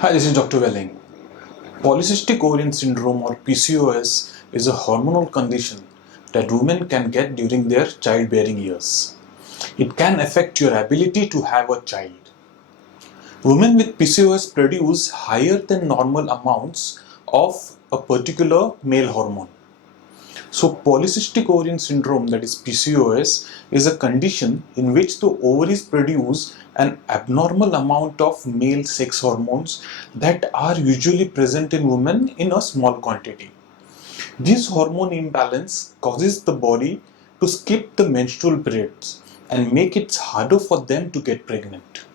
Hi, this is Dr. Welling. Polycystic ovarian syndrome or PCOS is a hormonal condition that women can get during their childbearing years. It can affect your ability to have a child. Women with PCOS produce higher than normal amounts of a particular male hormone. So, polycystic ovarian syndrome, that is PCOS, is a condition in which the ovaries produce an abnormal amount of male sex hormones that are usually present in women in a small quantity. This hormone imbalance causes the body to skip the menstrual periods and make it harder for them to get pregnant.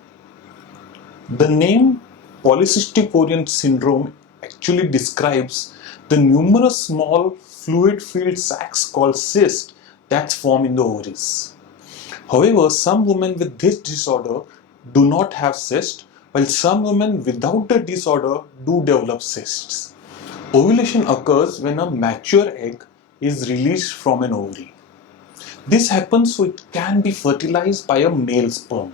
The name polycystic ovarian syndrome actually describes the numerous small fluid-filled sacs called cysts that form in the ovaries. However, some women with this disorder do not have cysts, while some women without the disorder do develop cysts. Ovulation occurs when a mature egg is released from an ovary. This happens so it can be fertilized by a male sperm.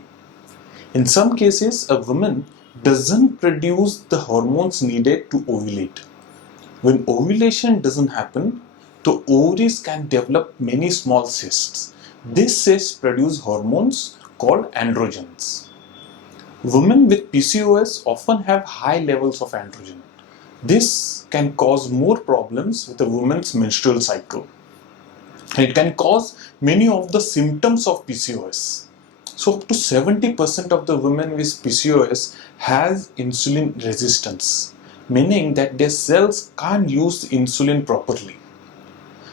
In some cases, a woman doesn't produce the hormones needed to ovulate. When ovulation doesn't happen, the ovaries can develop many small cysts. These cysts produce hormones called androgens. Women with PCOS often have high levels of androgen. This can cause more problems with a woman's menstrual cycle. It can cause many of the symptoms of PCOS. So up to 70% of the women with PCOS has insulin resistance, meaning that their cells can't use insulin properly.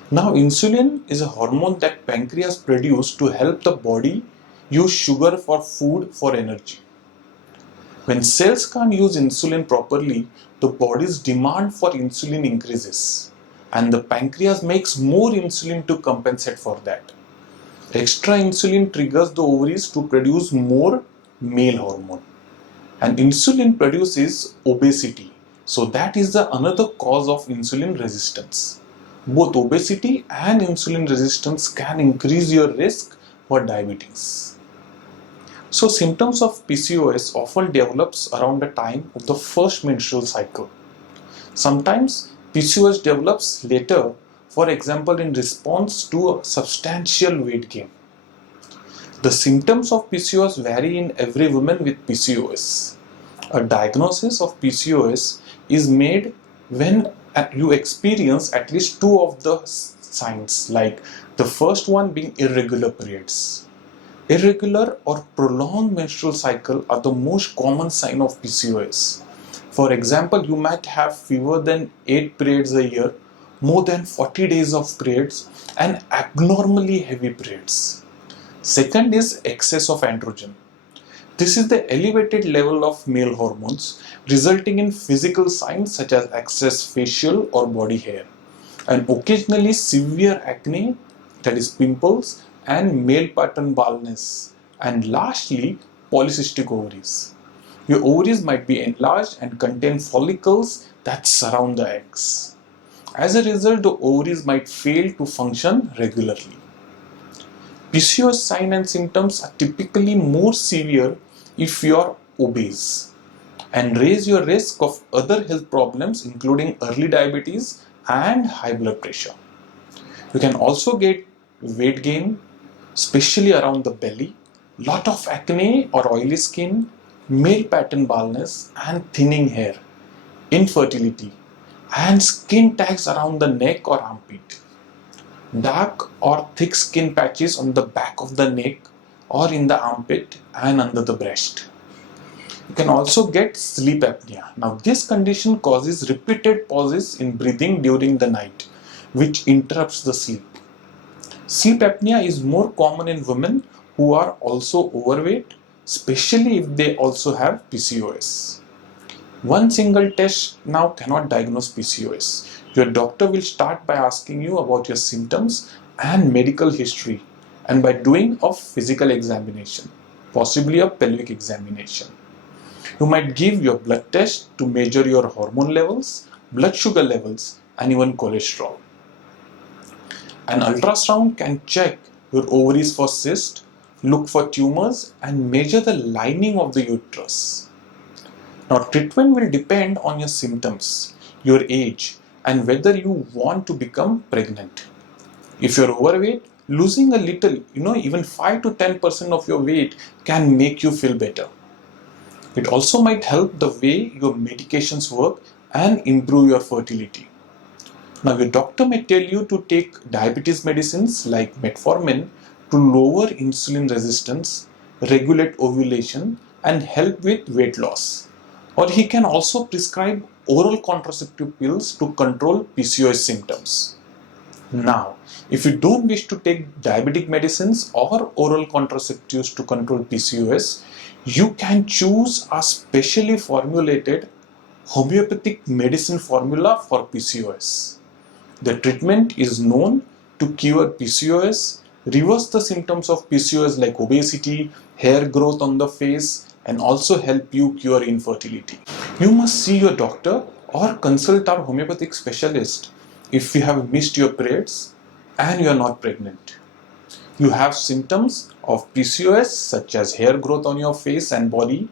Now insulin is a hormone that pancreas produces to help the body use sugar for food for energy. When cells can't use insulin properly, the body's demand for insulin increases and the pancreas makes more insulin to compensate for that. Extra insulin triggers the ovaries to produce more male hormone, and insulin produces obesity. So that is another cause of insulin resistance. Both obesity and insulin resistance can increase your risk for diabetes. So symptoms of PCOS often develops around the time of the first menstrual cycle. Sometimes PCOS develops later, for example in response to a substantial weight gain. The symptoms of PCOS vary in every woman with PCOS. A diagnosis of PCOS is made when you experience at least two of the signs, like the first one being irregular periods. Irregular or prolonged menstrual cycle are the most common sign of PCOS. For example, you might have fewer than 8 periods a year, more than 40 days of periods, and abnormally heavy periods. Second is excess of androgen. This is the elevated level of male hormones resulting in physical signs such as excess facial or body hair, and occasionally severe acne, that is pimples, and male pattern baldness, and lastly polycystic ovaries. Your ovaries might be enlarged and contain follicles that surround the eggs. As a result, the ovaries might fail to function regularly. PCOS signs and symptoms are typically more severe if you are obese and raise your risk of other health problems including early diabetes and high blood pressure. You can also get weight gain, especially around the belly, lot of acne or oily skin, male pattern baldness and thinning hair, infertility, and skin tags around the neck or armpit. Dark or thick skin patches on the back of the neck or in the armpit and under the breast. You can also get sleep apnea. Now this condition causes repeated pauses in breathing during the night, which interrupts the sleep. Sleep apnea is more common in women who are also overweight, especially if they also have PCOS. One single test now cannot diagnose PCOS. Your doctor will start by asking you about your symptoms and medical history, and by doing a physical examination, possibly a pelvic examination. You might give your blood test to measure your hormone levels, blood sugar levels, and even cholesterol. An ultrasound can check your ovaries for cysts, look for tumors, and measure the lining of the uterus. Now, treatment will depend on your symptoms, your age, and whether you want to become pregnant. If you're overweight, losing a little, even 5 to 10% of your weight can make you feel better. It also might help the way your medications work and improve your fertility. Now, your doctor may tell you to take diabetes medicines like metformin to lower insulin resistance, regulate ovulation, and help with weight loss. Or he can also prescribe oral contraceptive pills to control PCOS symptoms. Now, if you don't wish to take diabetic medicines or oral contraceptives to control PCOS, you can choose a specially formulated homeopathic medicine formula for PCOS. The treatment is known to cure PCOS, reverse the symptoms of PCOS like obesity, hair growth on the face, and also help you cure infertility. You must see your doctor or consult our homeopathic specialist if you have missed your periods and you are not pregnant. You have symptoms of PCOS such as hair growth on your face and body.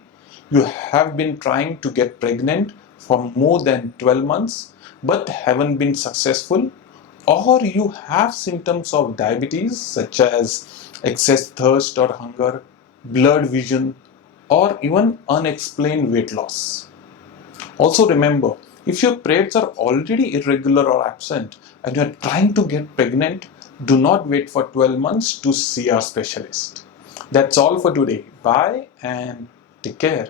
You have been trying to get pregnant for more than 12 months but haven't been successful, or you have symptoms of diabetes such as excess thirst or hunger, blurred vision, or even unexplained weight loss. Also remember, if your periods are already irregular or absent and you are trying to get pregnant, do not wait for 12 months to see our specialist. That's all for today. Bye and take care.